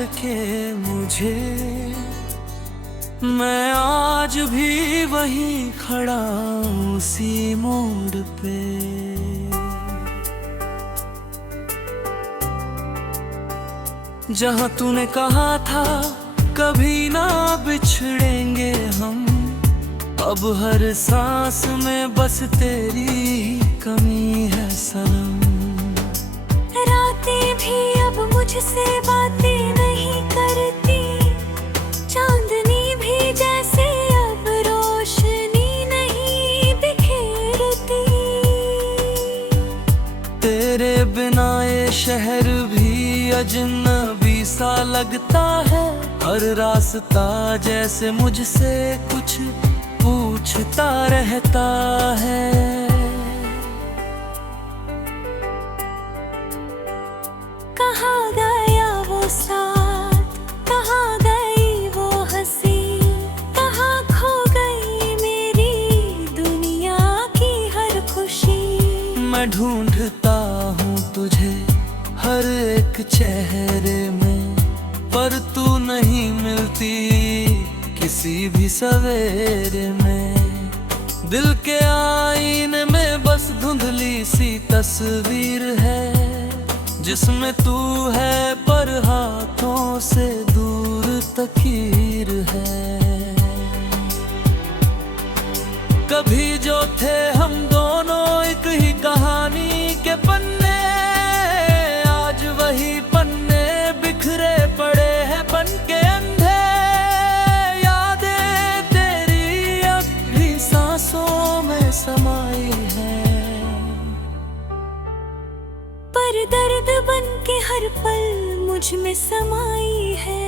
छोड़ के मुझे, मैं आज भी वहीं खड़ा उसी मोड़ पे। जहाँ तूने कहा था कभी ना बिछड़ेंगे हम, अब हर सांस में बस तेरी ही कमी है सनम। रातें भी अब मुझसे बातें नहीं करती, चांदनी भी जैसे अब रोशनी नहीं बिखेरती। तेरे बिना ये शहर भी अजनबी सा लगता है, हर रास्ता जैसे मुझसे कुछ पूछता रहता है। कहाँ गया वो साथ, कहाँ गई वो हंसी, कहाँ खो गई मेरी दुनिया की हर खुशी। मैं ढूंढता हूँ तुझे हर एक चेहरे में, पर तू नहीं मिलती किसी भी सवेरे में। दिल के आईने में बस धुंधली सी तस्वीर है, जिसमें तू है पर हाथों से दूर तकीर है। कभी जो थे हम दोनों एक ही कहानी के पन्ने, आज वही पन्ने बिखरे पड़े हैं बन के अंधे। यादें तेरी अब भी सांसों में समाई है, पर दर्द बन के हर पल मुझ में समाई है।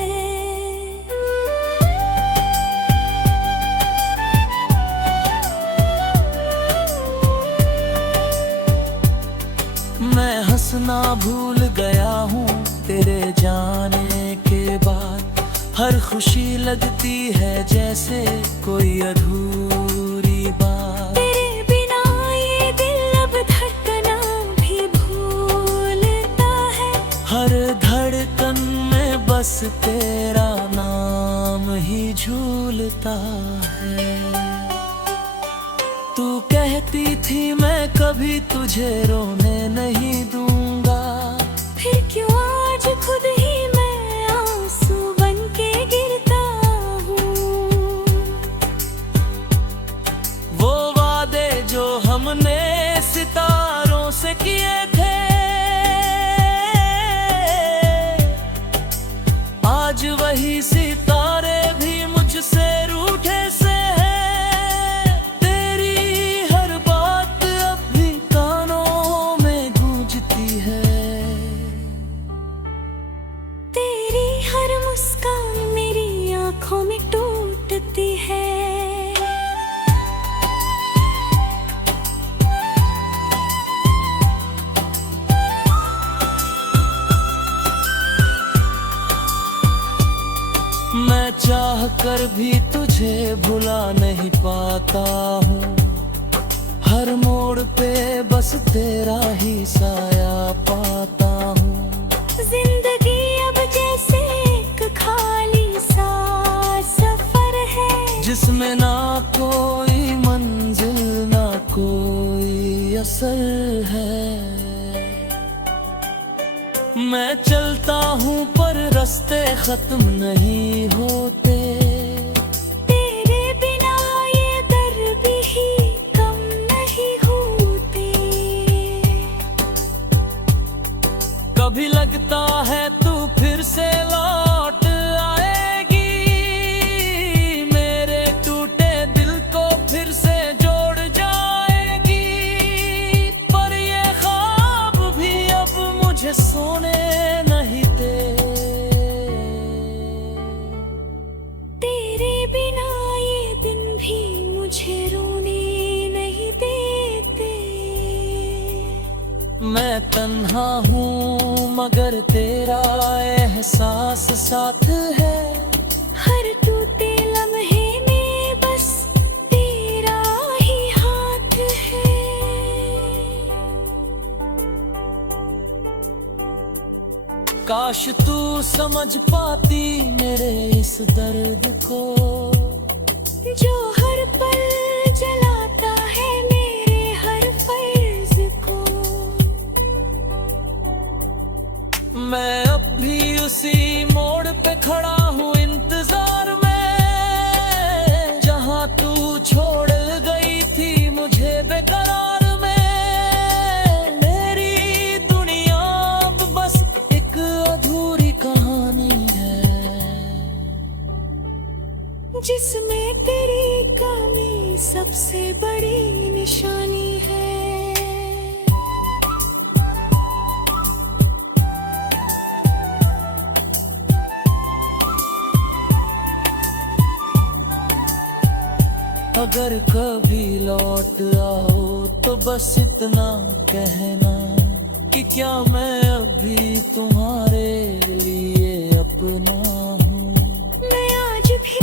मैं हंसना भूल गया हूँ तेरे जाने के बाद, हर खुशी लगती है जैसे कोई अधूरी बात। तेरे बिना ये दिल अब धड़कना भी भूलता है, हर धड़कन में बस तेरा नाम ही झूलता है। तू कहती थी मैं कभी तुझे रोने नहीं दूंगा, फिर क्यों आज खुद ही मैं आंसू बन के गिरता हूँ। वो वादे जो हमने सितारों से किए थे, आज वही सितारे भी मुझसे रूठे से हैं। तेरी हर बात अब भी कानों में गूंजती है, तेरी हर मुस्कान मेरी आंखों में टूटती है। मैं चाह कर भी तुझे भुला नहीं पाता हूँ, हर मोड़ पे बस तेरा ही साया पाता हूँ। जिंदगी अब जैसे एक खाली सा सफर है, जिसमें ना कोई मंजिल ना कोई असर है। मैं चलता हूँ पर रास्ते खत्म नहीं होते, तेरे बिना ये दर्द ही कम नहीं होते। कभी लगता है तू फिर से लौट आएगी, मेरे टूटे दिल को फिर से जोड़ जाएगी। पर ये ख्वाब भी अब मुझे सोने नहीं दे, तेरे बिना ये दिन भी मुझे रोने नहीं देते। मैं तन्हा हूँ मगर तेरा एहसास साथ है, हर टूटे लम्हे में बस तेरा ही हाथ है। काश तू समझ पाती मेरे इस दर्द को, जो हर पल जलाता है मेरे हर फर्ज को। मैं अब भी उसी मोड़ पे खड़ा हूँ इंतजार में, जहाँ तू छोड़ गई थी मुझे बेकरार में। मेरी दुनिया अब बस एक अधूरी कहानी है, जिसमें तेरी कमी सबसे बड़ी निशानी है। अगर कभी लौट आओ तो बस इतना कहना कि क्या मैं अभी तुम्हारे लिए अपना हूँ। मैं आज भी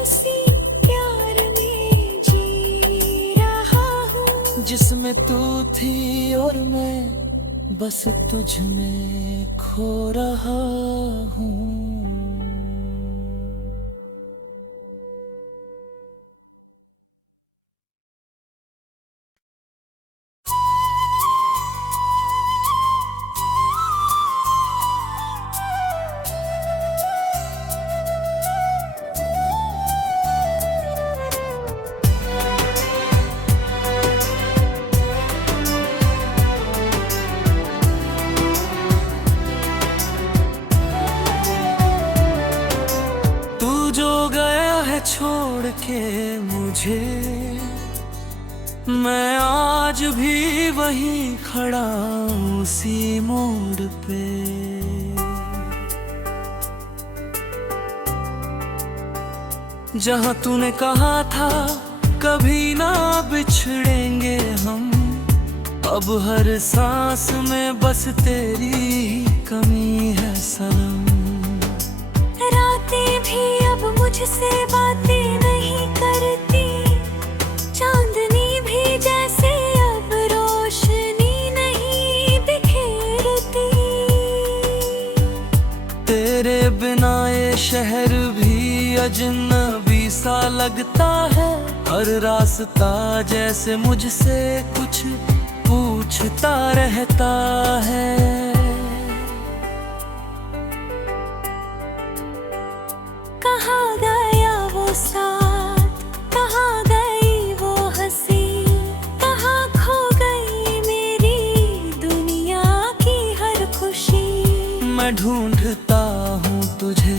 उसी प्यार में जी रहा हूँ, जिसमें तू थी और मैं बस तुझ में खो रहा हूँ। छोड़ के मुझे, मैं आज भी वहीं खड़ा हूँ उसी मोड़ पे। जहाँ तूने कहा था कभी ना बिछड़ेंगे हम, अब हर सांस में बस तेरी ही कमी है सनम। रातें भी अब मुझसे बातें नहीं करती, चांदनी भी जैसे अब रोशनी नहीं बिखेरती। तेरे बिना ये शहर भी अजनबी सा लगता है, हर रास्ता जैसे मुझसे कुछ पूछता रहता है। कहाँ गया वो साथ, कहाँ गई वो हंसी, कहाँ खो गई मेरी दुनिया की हर खुशी। मैं ढूंढता हूँ तुझे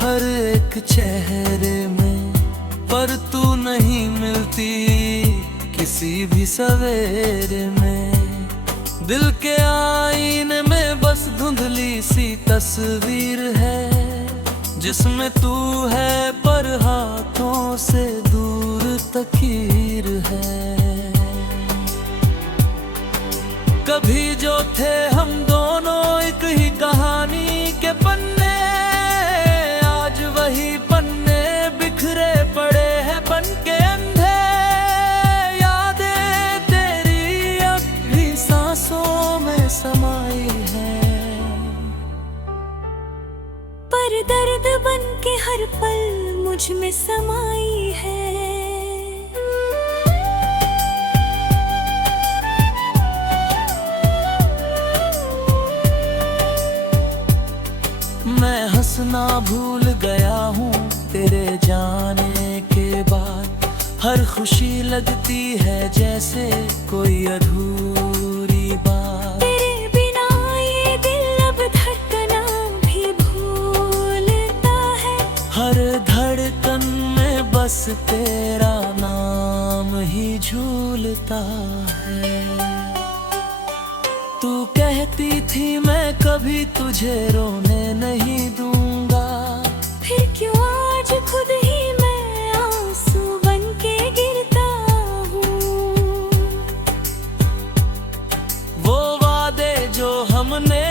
हर एक चेहरे में, पर तू नहीं मिलती किसी भी सवेरे में। दिल के आईने में बस धुंधली सी तस्वीर है, जिसमें तू है पर हाथों से दूर तकीर है। कभी जो थे हम दोनों एक ही कहानी के पन्ने, आज वही पन्ने बिखरे पड़े हैं बन के अंधे। यादें तेरी अब भी सांसों में समाई है, पर दर्द बन के हर पल मुझ में समाई है। मैं हंसना भूल गया हूँ तेरे जाने के बाद, हर खुशी लगती है जैसे कोई अधूरी बात। तेरे बिना ये दिल अब धड़कना भी भूलता है, हर धड़कन में बस तेरा नाम ही झूलता है। तू कहती थी मैं कभी तुझे रोने नहीं दूंगा, फिर क्यों आज खुद ही मैं आंसू बन के गिरता हूँ। वो वादे जो हमने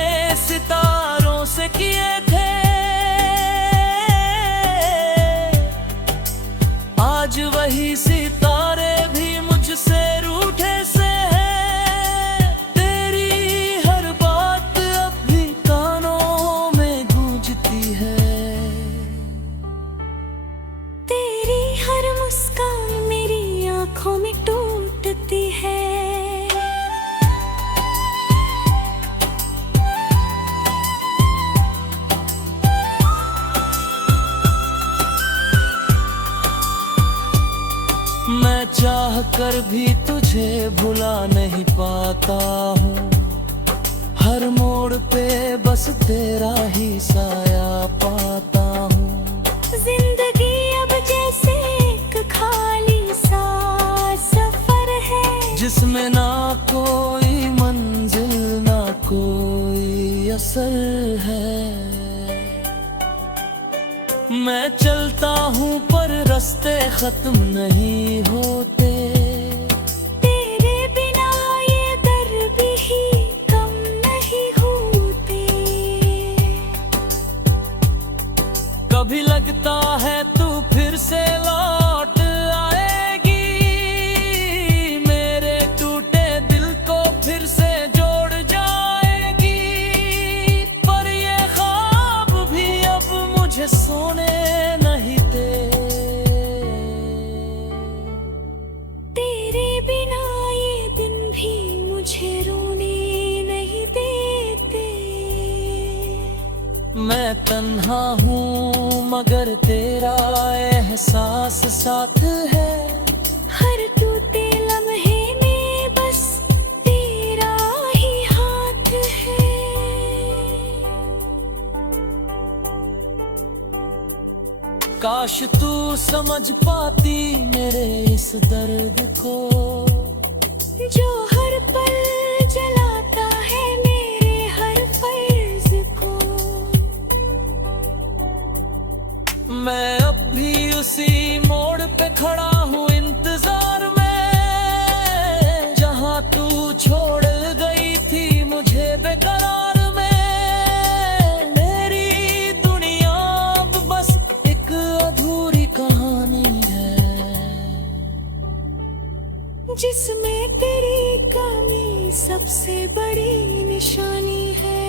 सितारों से किए थे, आज वही सितारे भी मुझसे रूठे से हैं। तेरी हर बात अब भी कानों मुस्कान मेरी आंखों में टूटती है। मैं चाह कर भी तुझे भुला नहीं पाता हूँ, हर मोड़ पे बस तेरा ही साया पाता हूँ। जिंदगी अब जैसे एक खाली सा सफर है, जिसमें ना कोई मंजिल ना कोई असर है। मैं चलता हूँ पर रास्ते खत्म नहीं होते, तेरे बिना ये दर्द ही कम नहीं होते। कभी लगता है तू फिर से लौट आएगी, मेरे टूटे दिल को फिर से जोड़ जाएगी। पर ये ख्वाब भी अब मुझे सोने नहीं दे, तेरे बिना ये दिन भी मुझे रोने नहीं देते। मैं तन्हा हूँ मगर तेरा एहसास साथ है, हर टूटे लम्हे में बस तेरा ही हाथ है। काश तू समझ पाती मेरे इस दर्द को, जो हर पल जलाता है मेरे हर फर्ज को। मैं अब भी उसी मोड़ पे खड़ा हूँ इंतजार में, जहाँ तू छोड़ गई थी मुझे बेकरार में। मेरी दुनिया अब बस एक अधूरी कहानी है, जिसमें तेरी कमी सबसे बड़ी निशानी है।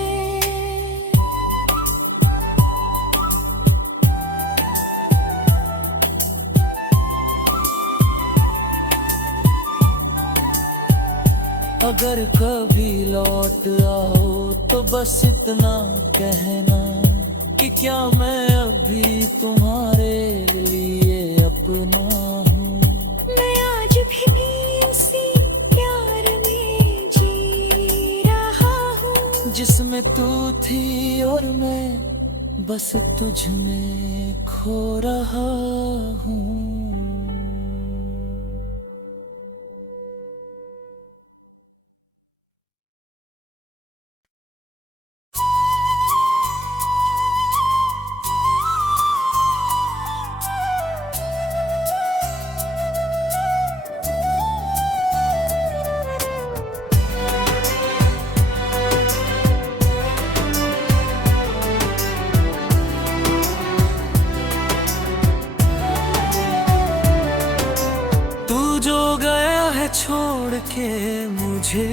अगर कभी लौट आओ तो बस इतना कहना कि क्या मैं अभी तुम्हारे लिए अपना हूँ। मैं आज भी उसी प्यार में जी रहा हूँ, जिसमें तू थी और मैं बस तुझ में खो रहा हूँ। छोड़ के मुझे,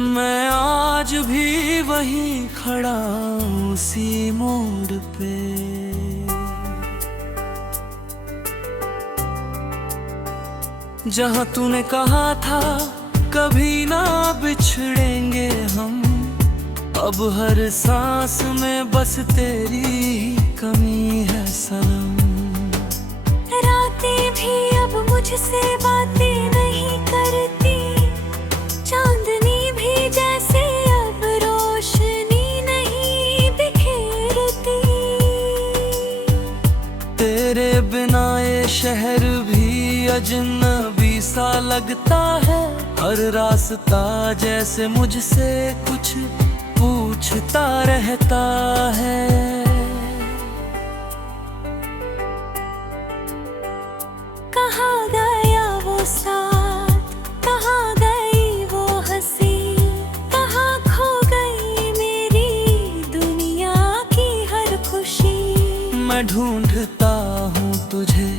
मैं आज भी वहीं खड़ा हूँ उसी मोड़ पे। जहाँ तूने कहा था कभी ना बिछड़ेंगे हम, अब हर सांस में बस तेरी ही कमी है सनम। रातें भी अब मुझसे बातें नहीं करती, चांदनी भी जैसे अब रोशनी नहीं बिखेरती। तेरे बिना ये शहर भी अजनबी सा लगता है, हर रास्ता जैसे मुझसे कुछ पूछता रहता है। कहाँ गया वो साथ, कहाँ गई वो हंसी, कहाँ खो गई मेरी दुनिया की हर खुशी। मैं ढूंढता हूँ तुझे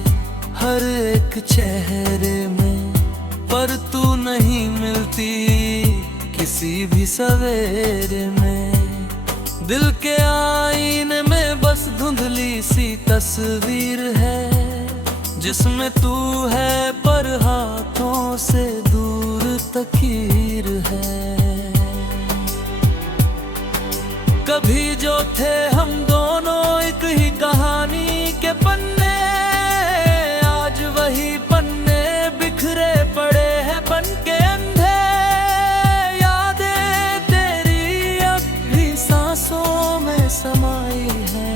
हर एक चेहरे में, पर तू नहीं मिलती किसी भी सवेरे में। दिल के आईने में बस धुंधली सी तस्वीर है, जिसमें तू है पर हाथों से दूर तकीर है। कभी जो थे हम दोनों एक ही कहानी के पन्ने, आज वही पन्ने बिखरे पड़े हैं बन के अंधे। यादें तेरी अब भी सांसों में समाई है,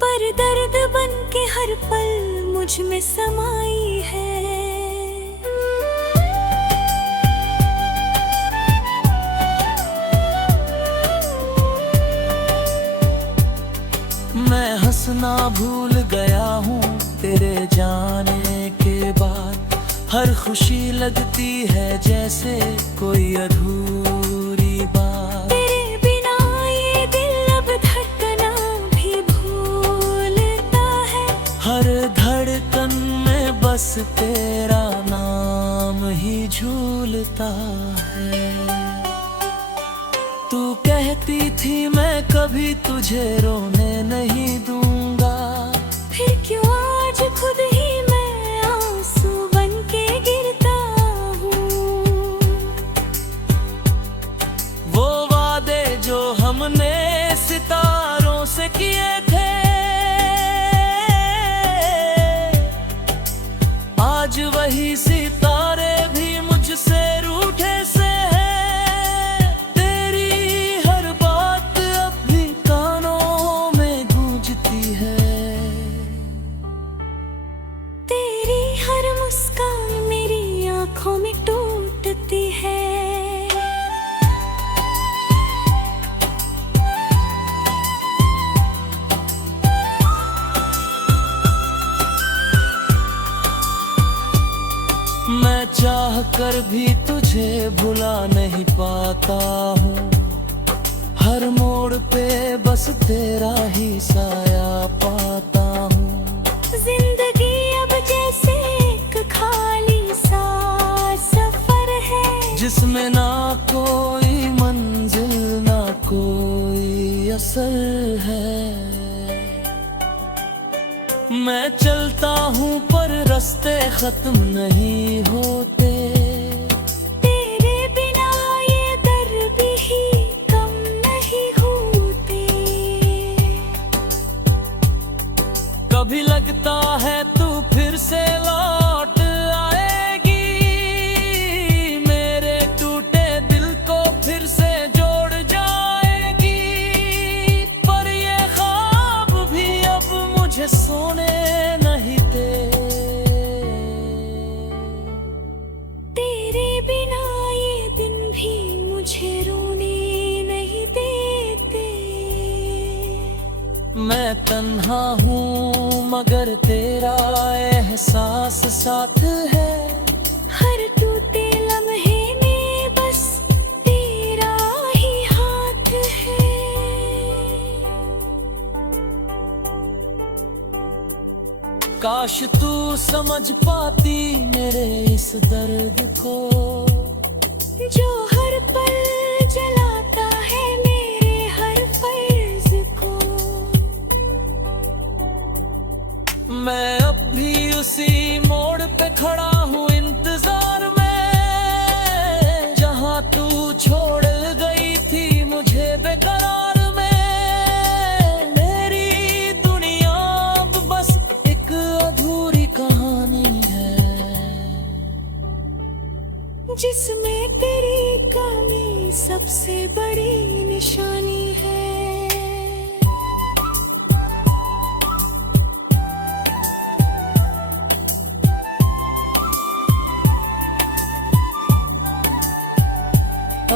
पर दर्द बन के हर पल मुझ में समाई है। मैं हंसना भूल गया हूँ तेरे जाने के बाद। हर खुशी लगती है जैसे कोई अधूरी बात। तेरे बिना ये दिल अब धड़कना भी भूलता है। हर धड़कन में बस तेरा नाम ही झूलता है। तू कहती थी मैं कभी तुझे रोने नहीं दूंगा, फिर क्यों आज खुद ही मैं आंसू बन के गिरता हूँ। वो वादे जो हमने सितारों से किए थे, आज वही सितारे भी मुझसे रूठे से हैं। तेरी हर बात अब भी कानों में गूंजती है। तेरी हर मुस्कान मेरी आंखों में टूटती है। मैं चाह कर भी तुझे भुला नहीं पाता हूँ। हर मोड़ पे बस तेरा ही साया पाता हूँ। जिंदगी अब जैसे एक खाली सा सफर है, जिसमें ना कोई मंजिल ना कोई असर है। मैं चलता हूँ पर रास्ते खत्म नहीं होते। तेरे बिना ये दर्द ही कम नहीं होते। कभी लगता है तू फिर से लौट आएगी, मेरे टूटे दिल को फिर से जोड़ जाएगी। पर ये ख्वाब भी अब मुझे सोने नहीं दे। तेरे बिना ये दिन भी मुझे रोने नहीं देते। मैं तन्हा हूँ मगर तेरा एहसास साथ है। हर टूटे लम्हे में बस तेरा ही हाथ है। काश तू समझ पाती मेरे इस दर्द को, जो हर पल जलाता है मेरे हर फर्ज को। मैं अब भी उसी मोड़ पे खड़ा हूँ इंतजार में, जहाँ तू छोड़ गई थी मुझे बेकरार में। मेरी दुनिया अब बस एक अधूरी कहानी है, जिसमें तेरी कमी सबसे बड़ी निशानी है।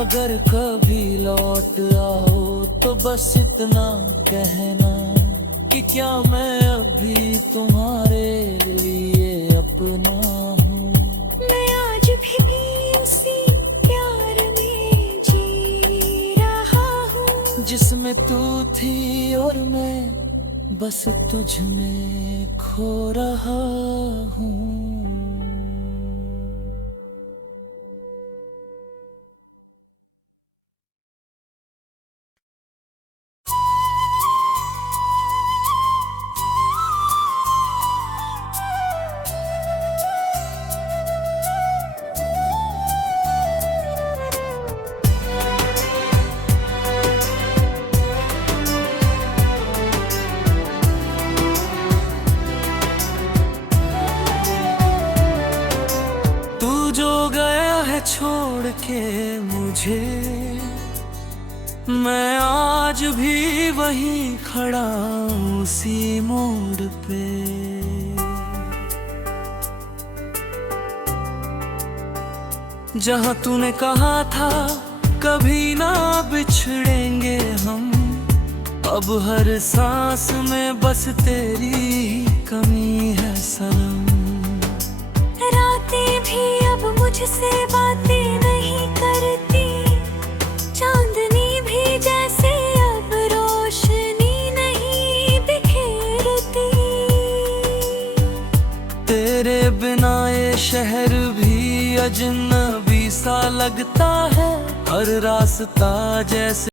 अगर कभी लौट आओ तो बस इतना कहना कि क्या मैं अभी तुम्हारे लिए अपना हूँ। मैं आज भी उसी प्यार में जी रहा हूँ, जिसमें तू थी और मैं बस तुझ में खो रहा हूँ। के मुझे, मैं आज भी वहीं खड़ा हूँ उसी मोड़ पे। जहाँ तूने कहा था कभी ना बिछड़ेंगे हम, अब हर सांस में बस तेरी ही कमी है सनम। रातें भी अब मुझसे बातें नहीं करती, चांदनी भी जैसे अब रोशनी नहीं बिखेरती। तेरे बिना ये शहर भी अजनबी सा लगता है, हर रास्ता जैसे